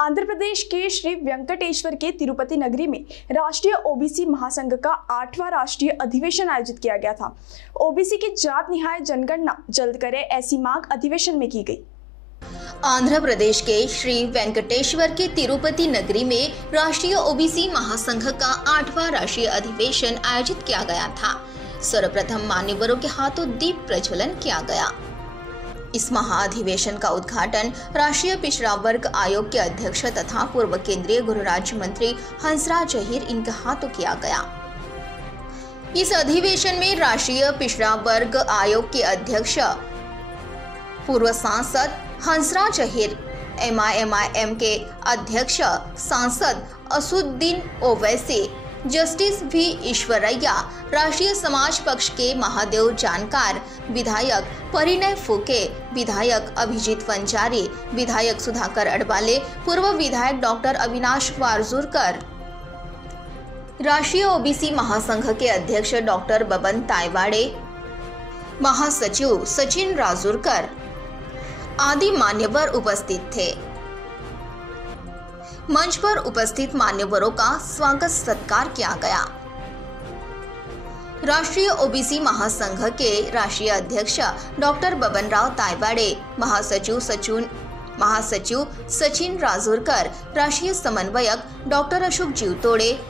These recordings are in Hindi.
आंध्र प्रदेश के श्री वेंकटेश्वर के तिरुपति नगरी में राष्ट्रीय ओबीसी महासंघ का 8वां राष्ट्रीय अधिवेशन आयोजित किया गया था। ओबीसी की जात निहाय जनगणना जल्द करे ऐसी मांग अधिवेशन में की गई। आंध्र प्रदेश के श्री वेंकटेश्वर के तिरुपति नगरी में राष्ट्रीय ओबीसी महासंघ का 8वां राष्ट्रीय अधिवेशन आयोजित किया गया था। सर्वप्रथम मान्यवरों के हाथों दीप प्रज्वलन किया गया। इस महाअधिवेशन का उद्घाटन राष्ट्रीय पिछड़ा वर्ग आयोग के अध्यक्ष तथा पूर्व केंद्रीय गृह राज्य मंत्री हंसराज अहीर इनके हाथों किया गया। इस अधिवेशन में राष्ट्रीय पिछड़ा वर्ग आयोग के अध्यक्ष पूर्व सांसद हंसराज अहीर, MIMIM के अध्यक्ष सांसद असुद्दीन ओवैसी, जस्टिस V ईश्वरैया, राष्ट्रीय समाज पक्ष के महादेव जानकार, विधायक परिणय फुके, विधायक अभिजीत वंजारी, विधायक सुधाकर अडवाले, पूर्व विधायक डॉक्टर अविनाश वारजूरकर, राष्ट्रीय ओबीसी महासंघ के अध्यक्ष डॉक्टर बबन तायवाड़े, महासचिव सचिन राजूरकर आदि मान्यवर उपस्थित थे। मंच पर उपस्थित मान्यवरों का स्वागत सत्कार किया गया। राष्ट्रीय ओबीसी महासंघ के राष्ट्रीय अध्यक्ष डॉक्टर बबन राव तायवाड़े, महासचिव सचिन राजूरकर, राष्ट्रीय समन्वयक डॉक्टर अशोक जीवतोड़े,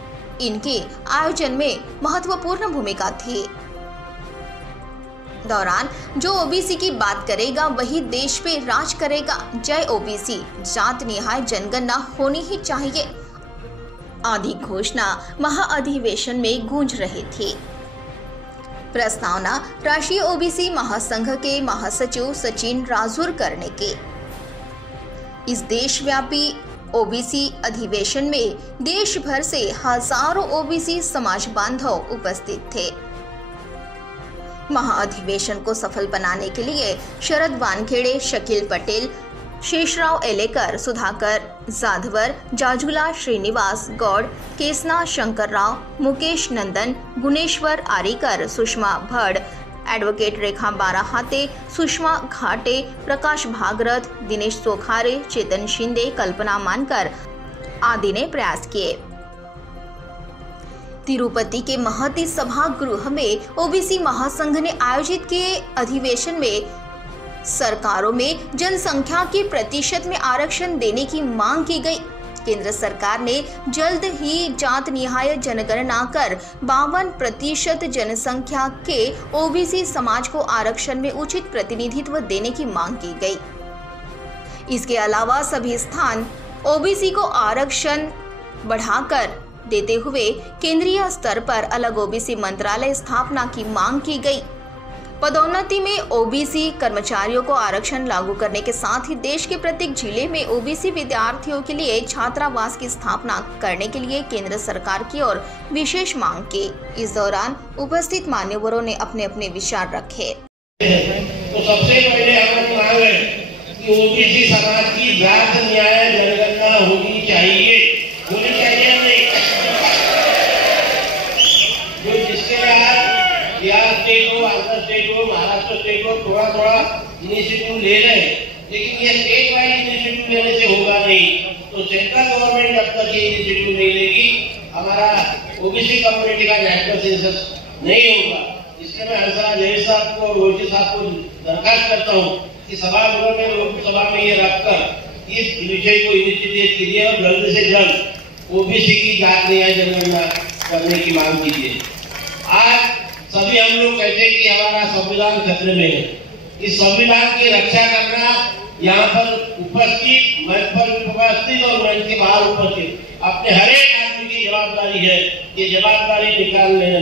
इनकी आयोजन में महत्वपूर्ण भूमिका थी। दौरान जो ओबीसी की बात करेगा वही देश पे राज करेगा, जय ओबीसी, जात निहाय जनगणना होनी ही चाहिए आदि घोषणा महाअधिवेशन में गूंज रही थी। प्रस्तावना राष्ट्रीय ओबीसी महासंघ के महासचिव सचिन राजूरकर ने की। इस देशव्यापी ओबीसी अधिवेशन में देश भर से हजारों ओबीसी समाज बांधव उपस्थित थे। महाअधिवेशन को सफल बनाने के लिए शरद वानखेड़े, शकील पटेल, शेषराव एलेकर, सुधाकर जाधवर, जाजुला श्रीनिवास गौड़, केसना शंकर राव, मुकेश नंदन, गुणेश्वर आरीकर, सुषमा भड़, एडवोकेट रेखा बाराहाते, सुषमा घाटे, प्रकाश भागरथ, दिनेश सोखारे, चेतन शिंदे, कल्पना मानकर आदि ने प्रयास किए। तिरुपति के महती सभागृह में ओबीसी महासंघ ने आयोजित किए अधिवेशन में सरकारों में जनसंख्या के प्रतिशत में आरक्षण देने की मांग की गई। केंद्र सरकार ने जल्द ही जात निहाय जनगणना कर 52% जनसंख्या के ओबीसी समाज को आरक्षण में उचित प्रतिनिधित्व देने की मांग की गई। इसके अलावा सभी स्थान ओबीसी को आरक्षण बढ़ाकर देते हुए केंद्रीय स्तर पर अलग ओबीसी मंत्रालय स्थापना की मांग की गई। पदोन्नति में ओबीसी कर्मचारियों को आरक्षण लागू करने के साथ ही देश के प्रत्येक जिले में ओबीसी विद्यार्थियों के लिए छात्रावास की स्थापना करने के लिए केंद्र सरकार की ओर विशेष मांग की। इस दौरान उपस्थित मान्यवरों ने अपने अपने विचार रखे। तो सबसे पहले हमारी मांग है कि ओबीसी समाज की जात न्याय जनगणना होनी चाहिए। बिहार स्टेट हो, आंध्र स्टेट हो, महाराष्ट्र स्टेट हो, थोड़ा इनिशिएटिव ले रहे हैं, लेकिन ये स्टेट वाइज इनिशिएटिव लेने से होगा नहीं। तो सेंट्रल गवर्नमेंट जब तक ये इनिशिएटिव नहीं लेगी, हमारा ओबीसी कम्युनिटी का नेशनल सेंसस नहीं होगा। इसलिए मैं हंसराज अहीर साहब को और रोजी साहब को दरखास्त करता हूँ कि सभागृह में, लोकसभा में ये रखकर इस विषय को इनिशिएटिव कीजिए और जल्द से जल्द ओबीसी की जात न्याय जनगणना करने की मांग कीजिए। आज सभी हम लोग कहते हैं कि हमारा संविधान खतरे में है। इस संविधान की रक्षा करना यहाँ पर उपस्थित, मंच पर उपस्थित और मंच के बाहर उपस्थित अपने हर एक आदमी की जवाबदारी है। ये जवाबदारी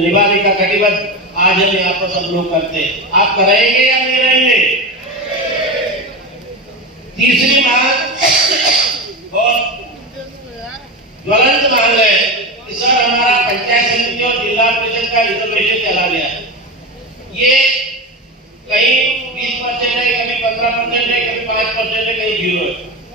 निभाने का कटिबद्ध आज हम यहाँ पर सब लोग करते हैं। आप करेंगे या नहीं रहेंगे? तीसरी मांग और ज्वलंत मांग है कि सर हमारा पंचायत समिति और जिला परिषद का रिजर्वेशन चला गया। ये कहीं 20% है, कभी 15% है, कभी 5% है, कहीं 0 है।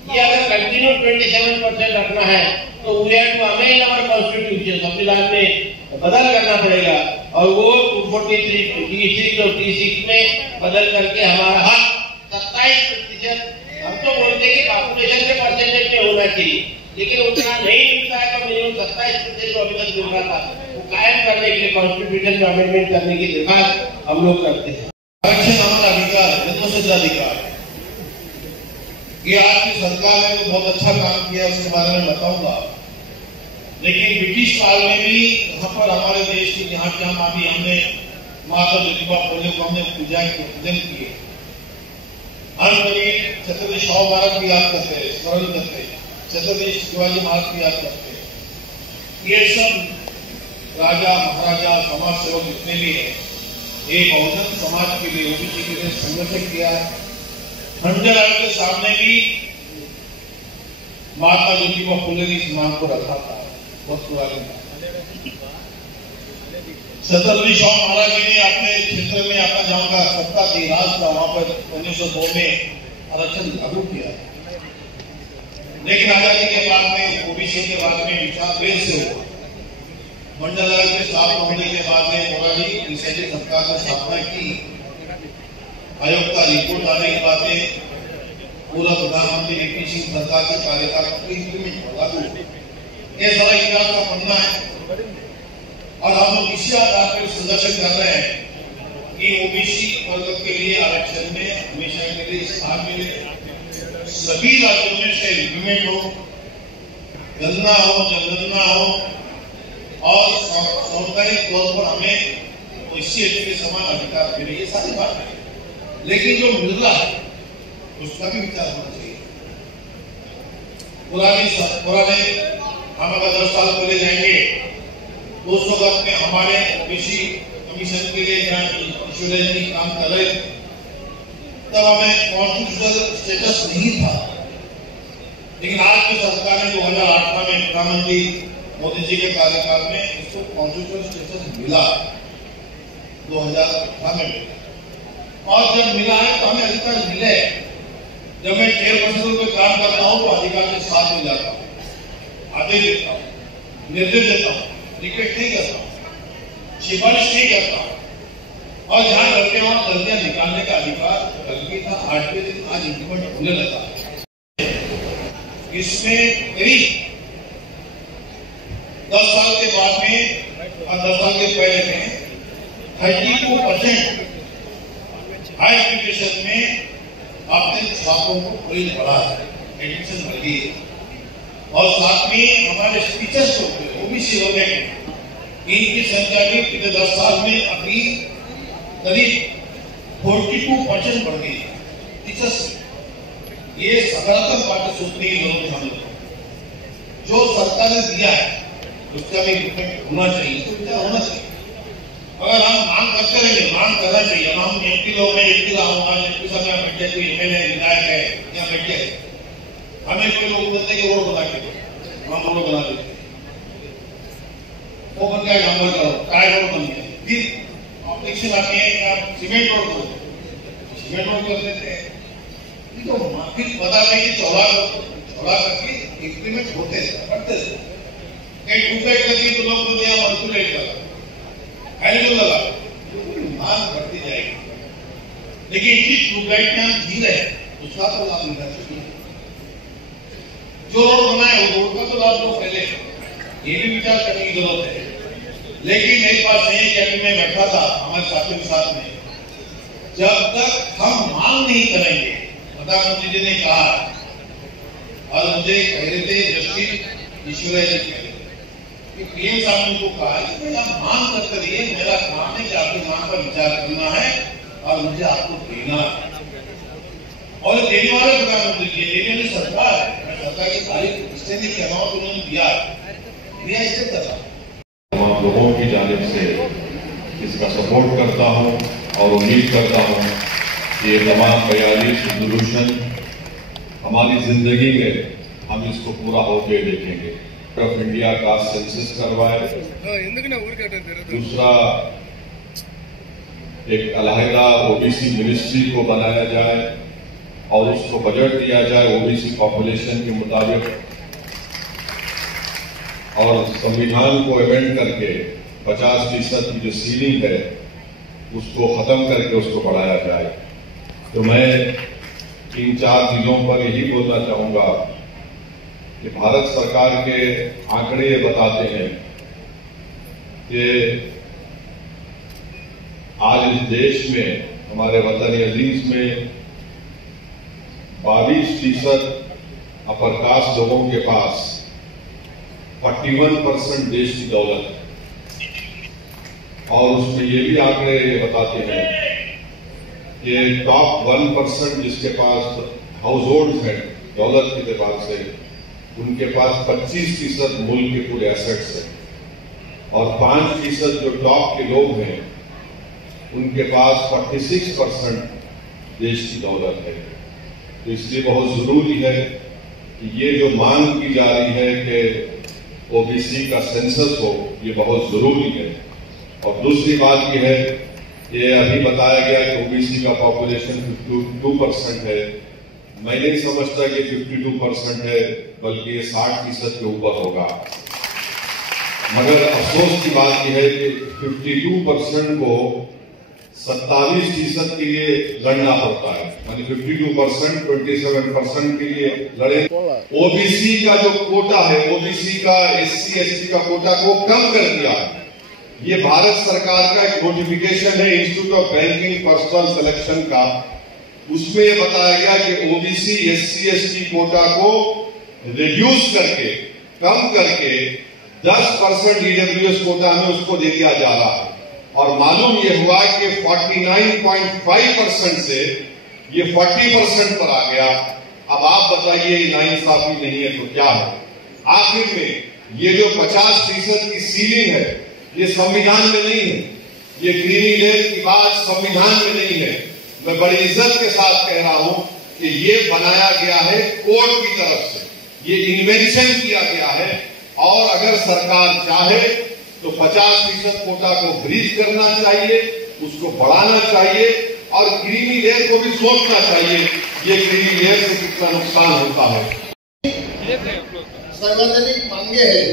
ये अगर कंटिन्यू 27% रखना है तो we have to amend our constitution, संविधान में बदल करना पड़ेगा और वो 243 T6 और T6 में बदल करके हमारा हक 27%। हम तो बोलते हैं कि पॉपुलेशन के परसेंटेज में होना चाहिए, लेकिन उतना नहीं मिलता है तो मिनिमम 27% जो अभी तक मिल रहा था वो कायम करने के लिए कॉन्स्टिट्यूशन में अमेंडमेंट करने की दरखास्त हम लोग करते हैं। आरक्षण हमारा अधिकार, जन्मसिद्ध अधिकार, ये आज की सरकार ने तो बहुत अच्छा काम किया, उसके बारे में बताऊंगा। लेकिन ब्रिटिश काल में भी यहाँ पर हमारे देश की जहाँ जहाँ मानी हमने माता ज्योतिबा फुले को हमने पूजन किए, छत्रपति शिवाजी महाराज की याद करते हैं, स्मरण करते हैं, छत्रपति शिवाजी महाराज की याद करते हैं। ये सब राजा महाराजा समाज सेवक जितने भी है, ये बहुजन समाज के लिए ओबीसी के लिए संगठन किया है। खंडर आयोग के सामने भी माता ज्योतिबा फुले ने इस मांग को रखा था, बहुत पुरानी। छत्रपति शिवाजी महाराज जी ने अपने क्षेत्र में अपना जहां का सत्ता थी, राज था, वहां पर 1902 में आरक्षण लागू किया। लेकिन आजादी के बाद में ओबीसी के बारे में विचार देर से हुआ। मंडल आयोग के 7 महीने के बाद में मोरारजी देसाई सरकार ने स्थापना की। आयोग का रिपोर्ट आने के बाद में पूरा प्रधानमंत्री वीपी सिंह सरकार के कार्यकाल को इंप्लीमेंट होगा। ये सारा इतिहास का पन्ना है और हम लोग इसी आधार पर संघर्ष कर रहे हैं कि ओबीसी वर्ग के लिए आरक्षण में हमेशा के लिए स्थान मिले, सभी राज्यों में से इंप्लीमेंट हो, गणना हो, जनगणना हो और सरकारी तौर पर हमें इसी के समान अधिकार मिले। ये सारी बात है, लेकिन जो मिल रहा है उसका भी विचार होना चाहिए। पुराने हम अगर 10 साल पहले जाएंगे तो उस वक्त में हमारे ओबीसी कमीशन के लिए जहाँ काम कर रहे थे तब हमें कॉन्स्टिट्यूशनल स्टेटस नहीं था। लेकिन आज की सरकार ने 2008 में प्रधानमंत्री मोदी जी के कार्यकाल में इसको कॉन्स्टिट्यूशनल स्टेटस मिला 2018 में, और जब मिला है तो हमें अधिकार मिले। जब मैं चेयरपर्सन पे काम करता हूँ तो अधिकार के साथ मिल जाता हूँ, आदेश देता हूँ, निर्देश देता हूँ, रिक्वेस्ट नहीं करता हूँ, सिफारिश नहीं करता हूँ, और जहाँ गलतियां वहां गलतियां निकालने का अधिकार गलती था। 8वें दिन आज इम्प्लीमेंट होने लगा। इसमें करीब 10 साल के बाद में और 10 साल के पहले में 32% हाई एजुकेशन में अपने छात्रों को कॉलेज बढ़ा है, एडमिशन बढ़ गई है। और साथ में हमारे टीचर्स को ओबीसी होने इनकी संख्या भी पिछले 10 साल में अभी करीब 42% बढ़ गई है टीचर्स। ये सकारात्मक बातें सोचने की जरूरत है हम लोग। जो सरकार ने दिया है उसका भी इम्प्लीमेंट होना चाहिए, इसको विचार होना चाहिए। अगर हम मांग करते रहेंगे, मांग करना चाहिए। अब हम एमपी लोग हैं, एमपी आऊंगा, एमपी साहब यहाँ बैठ जाए, कोई एमएलए विधायक है यहाँ बैठ जाए, हमें कोई लोग बोलते हैं रोड बना के दो, हम रोड बना देते हैं, वो बन गया डांबर करो, टायर रोड बन गया, फिर ऑब्जेक्शन आती है आप सीमेंट रोड करो, सीमेंट रोड कर देते हैं। तो फिर बताते हैं कि चौड़ा करके इंप्लीमेंट होते बढ़ते कहीं ट्यूबलाइट लगी तो लोग बोलते हैं मल्टीलाइट लगा, हेलोजन लगा, मांग बढ़ती जाएगी। लेकिन जिस ट्यूबलाइट में हम जी रहे हैं उसका तो लाभ मिलना चाहिए। जो रोड बनाए वो रोड का तो लाभ लो पहले, ये भी विचार करने की जरूरत है। लेकिन मेरी बात नहीं है कि अभी मैं बैठा था हमारे साथियों के साथ में, जब तक हम मांग नहीं करेंगे, प्रधानमंत्री जी ने कहा और मुझे कह रहे थे जस्टिस ईश्वरैया जी कह रहे कि पीएम साहब ने उनको कहा कि आप मांग करते रहिए, मेरा काम है कि आपकी मांग पर विचार करना है और मुझे आपको देना है। और देने वाले प्रधानमंत्री जी, देने वाली सरकार है, मैं सरकार की तारीफ इससे नहीं कर रहा हूँ, उन्होंने दिया इससे कर रहा हूँ। तमाम लोगों की जानिब से इसका सपोर्ट करता हूँ और उम्मीद करता हूँ कि ये तमाम 42 रेजोल्यूशन हमारी जिंदगी में हम इसको पूरा होके देखेंगे। ऑफ इंडिया का सेंसस करवाए, दूसरा एक अलहदा ओबीसी मिनिस्ट्री को बनाया जाए और उसको बजट दिया जाए ओबीसी पॉपुलेशन के मुताबिक, और संविधान को अमेंड करके 50% की जो सीलिंग है उसको खत्म करके उसको बढ़ाया जाए। तो मैं 3-4 चीजों पर यही बोलना चाहूंगा कि भारत सरकार के आंकड़े ये बताते हैं कि आज इस देश में, हमारे वतन अजीज में 22% अपर कास्ट लोगों के पास 41% देश की दौलत है। और उसमें ये भी आंकड़े ये बताते हैं कि टॉप 1% जिसके पास हाउस होल्ड है दौलत के लिहाज से, उनके पास 25% मुल्क के पूरे एसेट्स हैं और 5% जो टॉप के लोग हैं उनके पास 46% देश की दौलत है। तो इसलिए बहुत जरूरी है कि ये जो मांग की जा रही है कि ओबीसी का सेंसस हो, ये बहुत जरूरी है। और दूसरी बात यह है, ये अभी बताया गया कि ओबीसी का पॉपुलेशन 52% है। मैं नहीं समझता कि 52% है, बल्कि ये 60% के ऊपर होगा। मगर अफसोस की बात यह है कि 52% को 27% के लिए लड़ना पड़ता है, यानी 52% 27% के लिए लड़े। ओबीसी का जो कोटा है, ओबीसी का एससी एसटी का कोटा को कम कर दिया। ये भारत सरकार का एक नोटिफिकेशन है institute of banking personal selection का, उसमें यह बताया गया कि ओबीसी एससी एसटी कोटा को रिड्यूस करके, कम करके 10% ईडब्ल्यूएस कोटा में उसको दे दिया जा रहा है। और मालूम यह हुआ कि 49.5% से ये 40% पर आ गया। अब आप बताइए, नाइंसाफी नहीं है तो क्या है? आखिर में ये जो 50% की सीलिंग है, ये संविधान में नहीं है। ये क्रीमी लेयर की बात संविधान में नहीं है। मैं बड़ी इज्जत के साथ कह रहा हूं कि ये बनाया गया है कोर्ट की तरफ से, ये इन्वेंशन किया गया है। और अगर सरकार चाहे तो 50% कोटा को ब्रीच करना चाहिए, उसको बढ़ाना चाहिए और क्रीमी लेयर को भी सोचना चाहिए ये क्रीमी लेयर से कितना नुकसान होता है। सार्वजनिक मांगे हैं,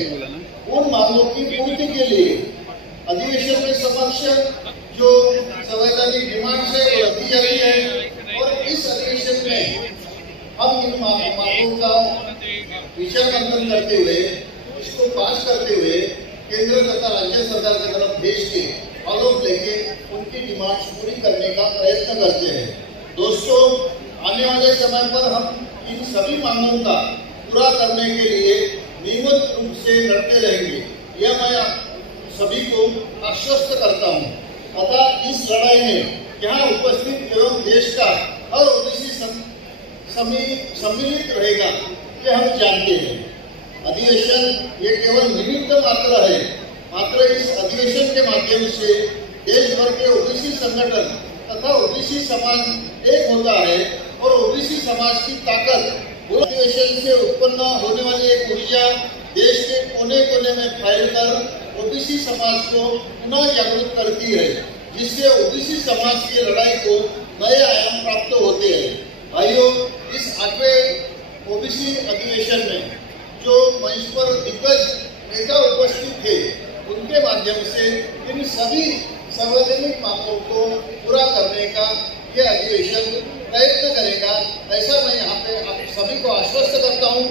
उन मांगों की पूर्ति के लिए अधिवेशन के समक्ष जो संवैधानिक डिमांड है वो रखी जाती है। और इस अधिवेशन में हम इन मांगों का विचार मंथन करते हुए, इसको पास करते हुए केंद्र तथा राज्य सरकार की तरफ देश के आलोक लेके उनकी डिमांड्स पूरी करने का प्रयत्न करते हैं। दोस्तों, आने वाले समय पर हम इन सभी मांगों का पूरा करने के लिए नियमित रूप से लड़ते रहेंगे, यह मैं सभी को आश्वस्त करता हूं। अतः इस लड़ाई में यहाँ उपस्थित एवं देश का हर ओबीसी सम्मिलित रहेगा, ये हम जानते हैं। अधिवेशन ये केवल निमित्त मात्र है। मात्र इस अधिवेशन के माध्यम से देश भर के ओबीसी संगठन तथा ओबीसी समाज एक होता है और ओबीसी समाज की ताकत अधिवेशन से उत्पन्न होने वाली एक ऊर्जा देश के कोने कोने में फैलकर ओबीसी समाज को पुनः जागरूक करती है, जिससे ओबीसी समाज की लड़ाई को नए आयाम प्राप्त होते हैं। भाइयों, इस 8वें ओबीसी अधिवेशन में जो मंच पर दिग्गज नेता उपस्थित थे, उनके माध्यम से इन सभी सार्वजनिक मांगों को पूरा करने का यह अधिवेशन प्रयत्न करेगा, ऐसा मैं यहाँ पे आप सभी को आश्वस्त करता हूँ।